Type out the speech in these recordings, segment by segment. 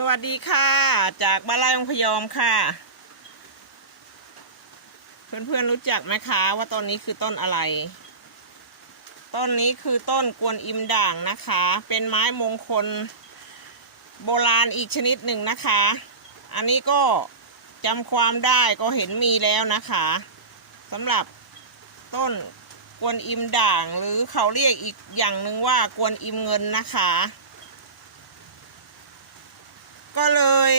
สวัสดีค่ะ จากบ้านไร่องพยอมค่ะ เพื่อนๆรู้จักไหมคะว่าต้นนี้คือต้นอะไร ต้นนี้คือต้นกวนอิมด่างนะคะ เป็นไม้มงคล โบราณอีกชนิดหนึ่งนะคะ อันนี้ก็จำความได้ก็เห็นมีแล้วนะคะสำหรับต้นกวนอิมด่างหรือเขาเรียกอีกอย่างหนึ่งว่ากวนอิมเงินนะคะ ก็เลย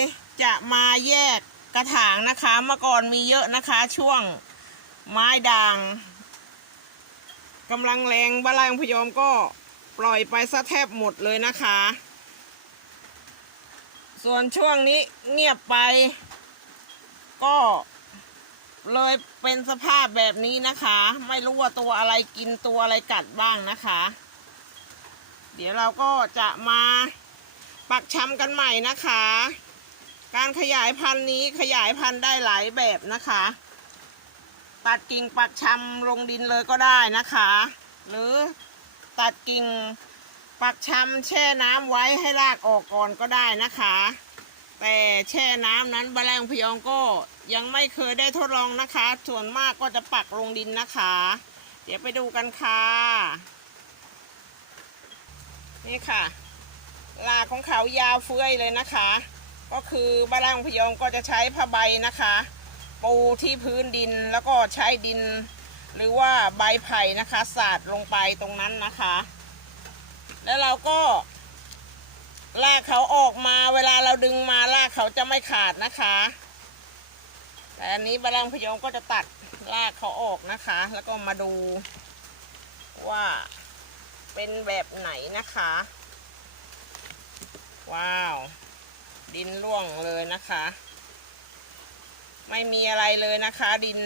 จะมาแยกกระถางนะคะ เมื่อก่อนมีเยอะนะคะ ช่วงไม้ด่างกำลังแรงบ้านไร่ของพยอมก็ปล่อยไปซะแทบหมดเลยนะคะ ส่วนช่วงนี้เงียบไป ก็เลยเป็นสภาพแบบนี้นะคะ ไม่รู้ว่าตัวอะไรกินตัวอะไรกัดบ้างนะคะ เดี๋ยวเราก็จะมา ปักชำกันใหม่นะคะ การขยายพันธุ์นี้ขยายพันธุ์ได้หลายแบบนะคะ ตัดกิ่งปักชำลงดินเลยก็ได้นะคะ หรือตัดกิ่งปักชำแช่น้ำไว้ให้รากออกก่อนก็ได้นะคะ แต่แช่น้ำนั้นบแรงพยองก็ยังไม่เคยได้ทดลองนะคะ ส่วนมากก็จะปักลงดินนะคะ เดี๋ยวไปดูกันค่ะ นี่ค่ะ ลากของเขายาวเฟื้อยเลยนะคะ ก็คือบะแรงพยองก็จะใช้ผ้าใบนะคะ ปูที่พื้นดินแล้วก็ใช้ดิน หรือว่าใบไผ่นะคะสาดลงไปตรงนั้นนะคะ แล้วเราก็ ลากเขาออกมาเวลาเราดึงมาลากเขาจะไม่ขาดนะคะแต่อันนี้บาลังพยองก็จะตัดลากเขาออกนะคะ แล้วก็มาดูว่าเป็นแบบไหนนะคะ ว้าว ดินร่วงเลยนะคะ ไม่มีอะไรเลยนะคะ ดิน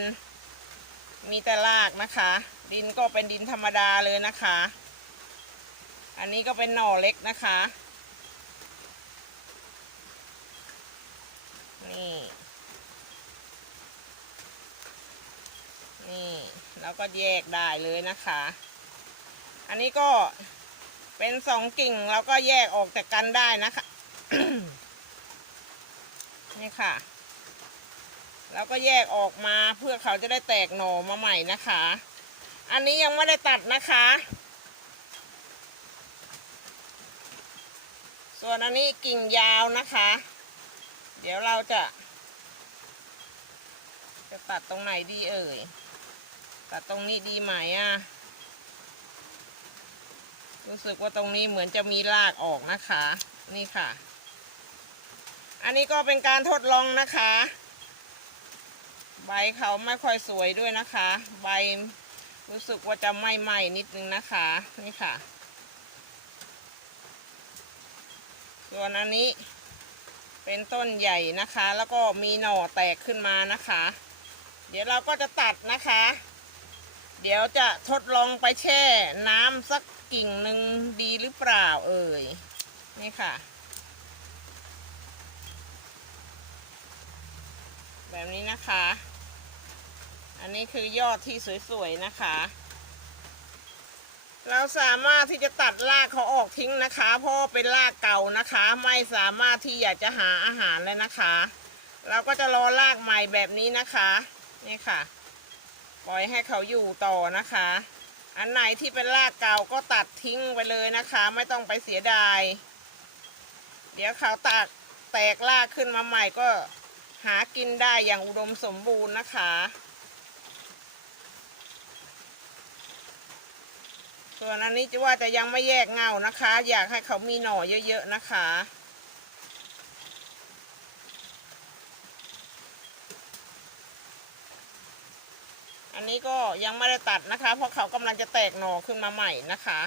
มีแต่รากนะคะ ดินก็เป็นดินธรรมดาเลยนะคะ อันนี้ก็เป็นหน่อเล็กนะคะ นี่ นี่ แล้วก็แยกได้เลยนะคะ อันนี้ก็ เป็นสองกิ่งเราก็แยกออกจากกันได้นะคะ นี่ค่ะแล้วก็แยกออกมาเพื่อเขาจะได้แตกหน่อมาใหม่นะคะ อันนี้ยังไม่ได้ตัดนะคะ ส่วนอันนี้กิ่งยาวนะคะ เดี๋ยวเราจะ จะตัดตรงไหนดีเอ่ย ตัดตรงนี้ดีไหมอะ รู้สึกว่าตรงนี้เหมือนจะมีรากออกนะคะ นี่ค่ะ อันนี้ก็เป็นการทดลองนะคะ ใบเขาไม่ค่อยสวยด้วยนะคะ ใบรู้สึกว่าจะไหม้ไหม้นิดนึงนะคะ นี่ค่ะ ส่วนอันนี้เป็นต้นใหญ่นะคะ แล้วก็มีหน่อแตกขึ้นมานะคะ เดี๋ยวเราก็จะตัดนะคะ เดี๋ยวจะทดลองไปแช่ น้ำสักกิ่งหนึ่งดีหรือเปล่าเอ่ย นี่ค่ะ แบบนี้นะคะ อันนี้คือยอดที่สวยๆนะคะ เราสามารถที่จะตัดรากเขาออกทิ้งนะคะ เพราะเป็นรากเก่านะคะ ไม่สามารถที่อยากจะหาอาหารเลยนะคะ เราก็จะรอรากใหม่แบบนี้นะคะ นี่ค่ะ ปล่อยให้เขาอยู่ต่อนะคะ อันไหนที่เป็นรากเก่าก็ตัดทิ้งไปเลยนะคะ ไม่ต้องไปเสียดาย เดี๋ยวเขาตัดแตกรากขึ้นมาใหม่ก็หากินได้อย่างอุดมสมบูรณ์นะคะ ส่วนอันนี้จะว่าจะยังไม่แยกเงานะคะ อยากให้เขามีหน่อเยอะๆนะคะ อันนี้ก็ยังไม่ได้ตัดนะคะ เพราะเขากำลังจะแตกหน่อขึ้นมาใหม่นะคะ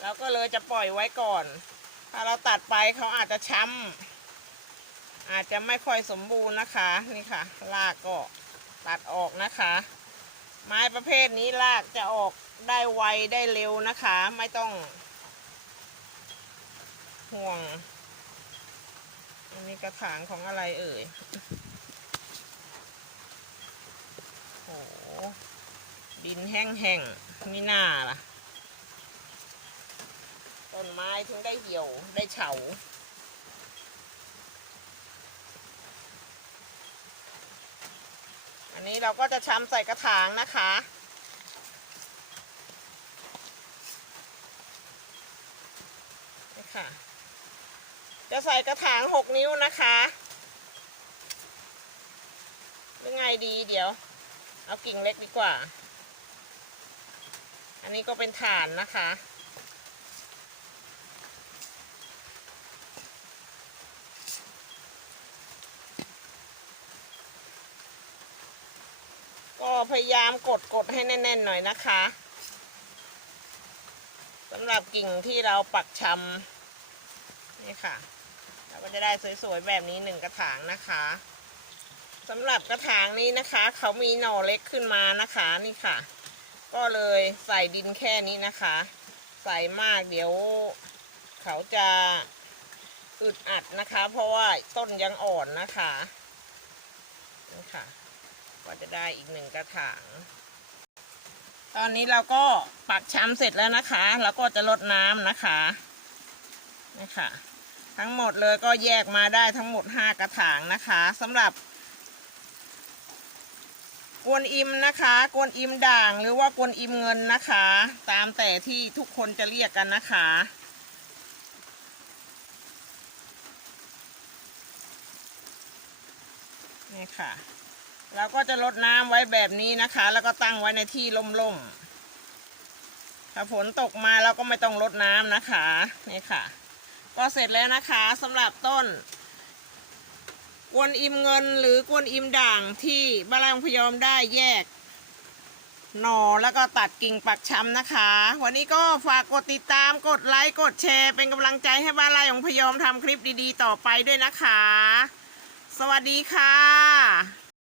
เราก็เลยจะปล่อยไว้ก่อน ถ้าเราตัดไปเขาอาจจะช้ำอาจจะไม่ค่อยสมบูรณ์นะคะนี่ค่ะรากก็ตัดออกนะคะ ไม้ประเภทนี้รากจะออกได้ไวได้เร็วนะคะ ไม่ต้อง ห่วง อันนี้กระถางของอะไรเอ่ย ดินแห้งแห้งไม่น่าล่ะ ต้นไม้ถึงได้เหี่ยวได้เฉาอันนี้เราก็จะช้ำใส่กระถางนะคะ นี่ค่ะ จะใส่กระถางหกนิ้วนะคะ หรือไงดีเดี๋ยว เอากิ่งเล็กดีกว่า อันนี้ก็เป็นฐานนะคะ ก็พยายามกดกดให้แน่น ๆ หน่อยนะคะสำหรับกิ่งที่เราปักชำนี่ค่ะ เราก็จะได้สวย ๆ แบบนี้หนึ่งกระถางนะคะ สำหรับกระถางนี้นะคะ เขามีหน่อเล็กขึ้นมานะคะนี่ค่ะ ก็เลยใส่ดินแค่นี้นะคะ ใส่มากเดี๋ยวเขาจะอึดอัดนะคะ เพราะว่าต้นยังอ่อนนะคะนี่ค่ะ ก็จะได้อีกหนึ่งกระถาง ตอนนี้เราก็ปักช้ำเสร็จแล้วนะคะแล้วก็จะลดน้ำนะคะนี่ค่ะ ทั้งหมดเลยก็แยกมาได้ทั้งหมดห้ากระถางนะคะสำหรับ กวนอิมนะคะ กวนอิมด่างหรือว่ากวนอิมเงินนะคะ ตามแต่ที่ทุกคนจะเรียกกันนะคะ นี่ค่ะเราก็จะลดน้ำไว้แบบนี้นะคะ แล้วก็ตั้งไว้ในที่ร่มๆ ถ้าฝนตกมาเราก็ไม่ต้องลดน้ำนะคะ นี่ค่ะ ก็เสร็จแล้วนะคะสำหรับต้น กวนอิมเงินหรือกวนอิมด่างที่บ้านไร่ของพยอมได้แยกหนอแล้วก็ตัดกิ่งปักช้ำนะคะ วันนี้ก็ฝากกดติดตามกดไลค์กดแชร์ เป็นกำลังใจให้บ้านไร่ของพยอมทำคลิปดีๆ ต่อไปด้วยนะคะ สวัสดีค่ะ